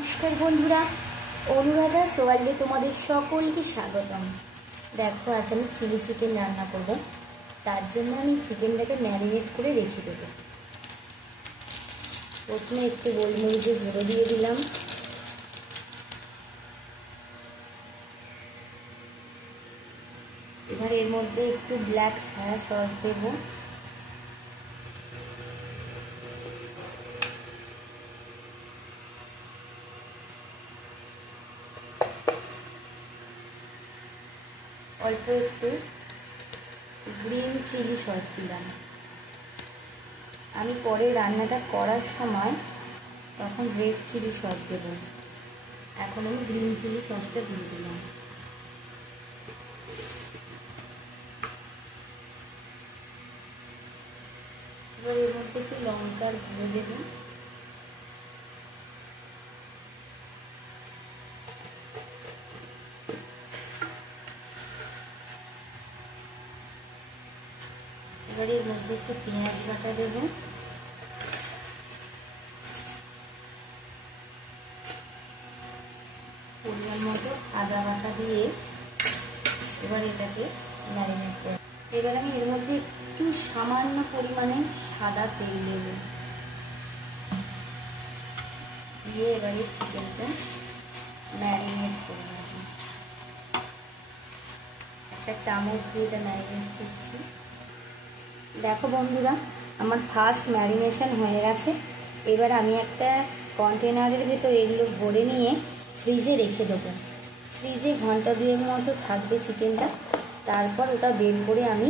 নমস্কার বন্ধুরা, অনুরাধা সোয়ালে তোমাদের সকলকে স্বাগতম। দেখো, আজ আমি চিলি চিকেন রান্না করব। তার জন্য আমি চিকেনটাকে ম্যারিনেট করে রেখে দেবো। প্রথমে একটু গোলমরিচের গুঁড়ো দিয়ে দিলাম, এবার এর মধ্যে একটু ব্ল্যাক সয়া সস দেবো, অল্প একটু গ্রিন চিলি সস দিলাম। আমি পরে রান্নাটা করার সময় তখন রেড চিলি সস দেব, এখন আমি গ্রিন চিলি সসটা দিয়ে দিলাম। এবার এর মধ্যে একটু লঙ্কার গুঁড়ো দেব, এবার এর মধ্যে একটু পেঁয়াজ বাটা দেব, পরিমাণ মতো আদা বাটা দিয়ে এবার এটাকে ম্যারিনেট করব। এবার আমি এর মধ্যে একটু সামান্য পরিমাণে সাদা তেল দেব, দিয়ে এবারে চিকেনটা ম্যারিনেট করে নেব। একটা চামচ দিয়ে এটা ম্যারিনেট করছি। দেখো বন্ধুরা, আমার ফার্স্ট ম্যারিনেশন হয়ে গেছে। এবার আমি একটা কন্টেনারের ভেতর এগুলো ভরে নিয়ে ফ্রিজে রেখে দেবো। ফ্রিজে ঘন্টা দুয়ের মতো থাকবে চিকেনটা, তারপর ওটা বের করে আমি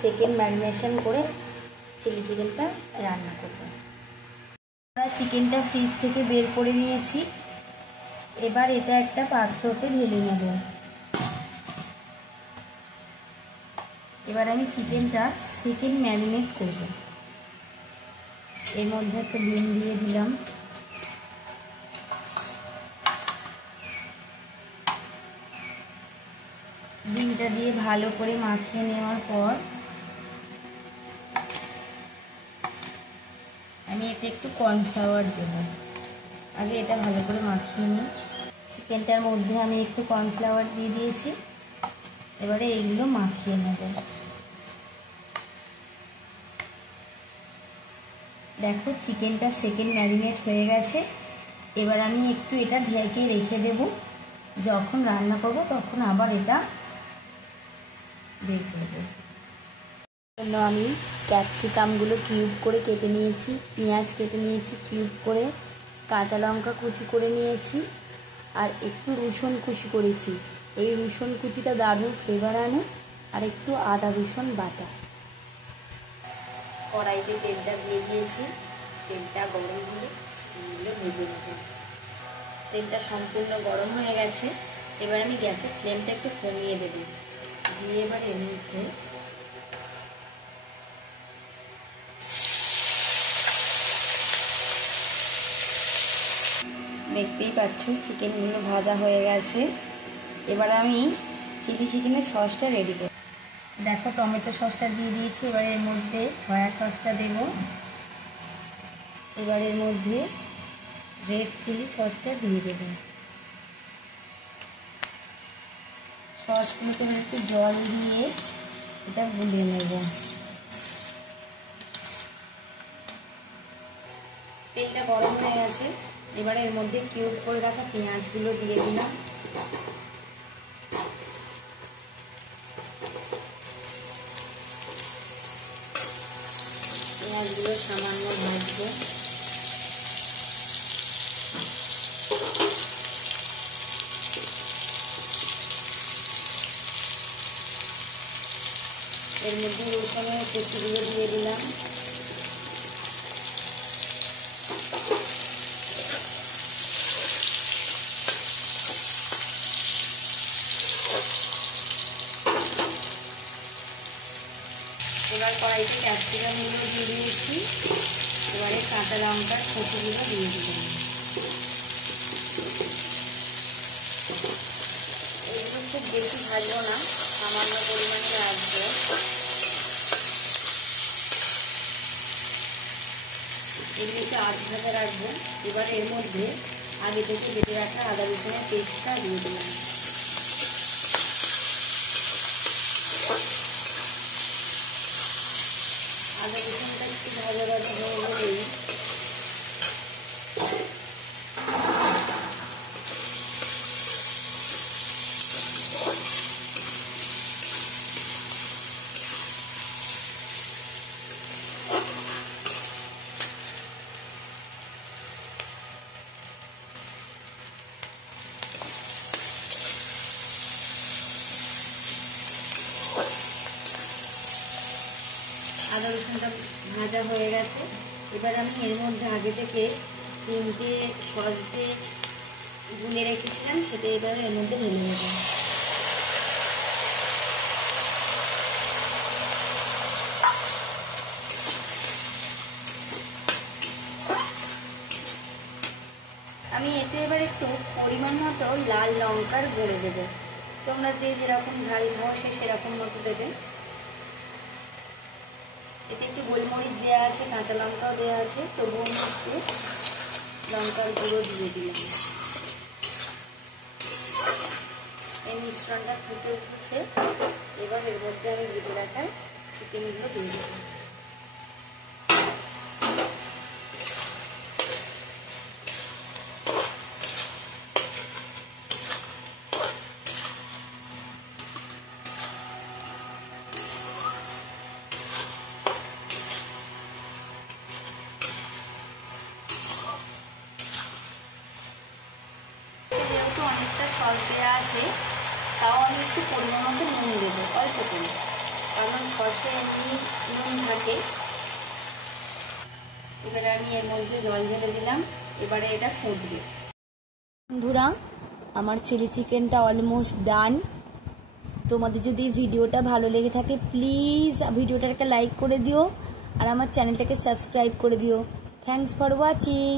সেকেন্ড ম্যারিনেশন করে চিলি চিকেনটা রান্না করব। চিকেনটা ফ্রিজ থেকে বের করে নিয়েছি, এবার এটা একটা পাত্রতে ঢেলে নেব। এবার আমি চিকেনটা সেকেন্ড ম্যারিনেট করব। এর মধ্যে একটা ডিম দিয়ে দিলাম, ডিমটা দিয়ে ভালো করে মাখিয়ে নেওয়ার পর আমি এতে একটু কর্নফ্লাওয়ার দেব। আগে এটা ভালো করে মাখিয়ে নিই। চিকেনটার মধ্যে আমি একটু কর্নফ্লাওয়ার দিয়ে দিয়েছি, এবারে এইগুলো মাখিয়ে নেব। দেখো, চিকেনটা সেকেন্ড ম্যারিনেট হয়ে গেছে। এবার আমি একটু এটা ঢেকে রেখে দেব, যখন রান্না করব তখন আবার এটা বের করে দেব। জন্য আমি ক্যাপসিকামগুলো কিউব করে কেটে নিয়েছি, পেঁয়াজ কেটে নিয়েছি কিউব করে, কাঁচা লঙ্কা কুচি করে নিয়েছি, আর একটু রসুন কুচি করেছি। এই রসুন কুচিটা দারুণ ফ্লেভার আনে, আর একটু আদা রসুন বাটা। কড়াইতে তেলটা দিয়ে দিয়েছি, তেলটা গরম হলে চিকেনগুলো ভেজে নেব। তেলটা সম্পূর্ণ গরম হয়ে গেছে। এবার আমি গ্যাসের ফ্লেমটা একটু কমিয়ে দেব, দিয়ে এবার এর মধ্যে দেখতেই পাচ্ছ চিকেনগুলো ভাজা হয়ে গেছে। এবার আমি চিলি চিকেনের সসটা রেডি করব। দেখো, টমেটো সসটা দিয়ে দিয়েছি, এবার এর মধ্যে সয়া সসটা দেব, এবার এর মধ্যে রেড চিলি সসটা দিয়ে দেব। সসগুলোতে একটু জল দিয়ে এটা গুলে নেব। তেলটা গরম হয়ে গেছে, এবার এর মধ্যে কিউব করে রাখা পেঁয়াজগুলো দিয়ে দিলাম, পেঁয়াজগুলো সামান্য ভাজবো। এর মধ্যে রসুনের কুচিগুলো দিয়ে দিলাম, এবার কড়াইতে ক্যাপসিকামগুলো দিয়ে দিয়েছি, এবারে কাঁচা লঙ্কার কুচিগুলো দিয়ে দিলাম। এগুলো খুব বেশি ভাজবো না, সামান্য পরিমাণে রাখবো। এমনিতে 8 ভাজা রাখবো। এবার এর মধ্যে আগে থেকে বেটে রাখা আদা রসুনের পেস্টটা দিয়ে দিলাম। আদা রসুনটা একটু ভাজা ভাজা হলেই আদা রসুনটা ভাজা হয়ে গেছে। এবার আমি এর মধ্যে আগে থেকে 3টে সসতে গুলে রেখেছিলাম, সেটা এবার এর মধ্যে ঢেলে দেব। আমি এতে এবার একটু পরিমাণ মতো লাল লঙ্কার গুঁড়ো দেবো। তোমরা যে যেরকম ঝাল খাও সেরকম মতো দেবে। এতে একটু গোলমরিচ দেওয়া আছে, কাঁচা লঙ্কাও দেওয়া আছে, তবুও আমি একটু লঙ্কার গুঁড়ো দিয়ে দিলাম। এই মিশ্রণটা ফুটে উঠেছে। এবার এর মধ্যে আমি ভেজে রাখা চিকেনগুলো দিয়ে দেব। যেহেতু অনেকটা সস দেওয়া আছে, তাও আমি একটু পরিমাণ মতো নুন দেবো, অল্প করে, কারণ সসে এমনি নুন থাকে। এবারে আমি এর মধ্যে জল ঢেলে দিলাম। এবারে এটা ফুটবে। বন্ধুরা, আমার চিলি চিকেনটা অলমোস্ট ডান। তোমাদের যদি ভিডিওটা ভালো লেগে থাকে প্লিজ ভিডিওটাকে একটা লাইক করে দিও আর আমার চ্যানেলটাকে সাবস্ক্রাইব করে দিও। Thanks for watching.